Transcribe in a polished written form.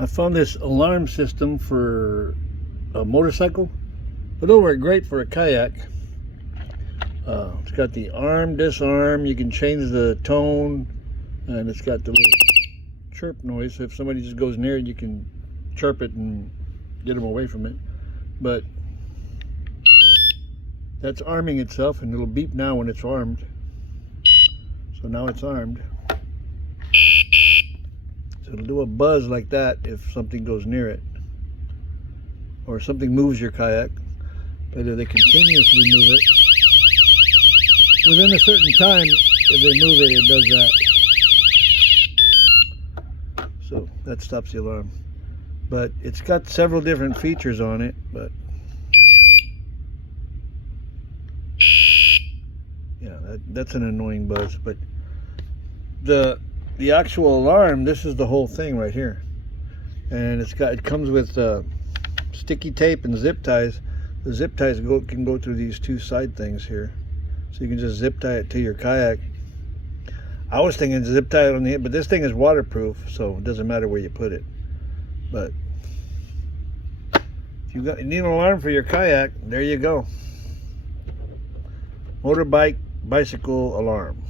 I found this alarm system for a motorcycle, but it'll work great for a kayak. It's got the arm, disarm, you can change the tone, and it's got the little chirp noise, so if somebody just goes near it, you can chirp it and get them away from it. But that's arming itself, and it'll beep now when it's armed. So now it's armed. So it'll do a buzz like that if something goes near it, or something moves your kayak. But if they continuously move it, within a certain time, if they move it, it does that. So that stops the alarm. But it's got several different features on it, but yeah, that's an annoying buzz. But the actual alarm, this is the whole thing right here, and it comes with sticky tape and zip ties. The zip ties can go through these two side things here, so you can just zip tie it to your kayak. I was thinking zip tie it on the end, but this thing is waterproof, so it doesn't matter where you put it. But if you need an alarm for your kayak, there you go. Motorbike, bicycle alarm.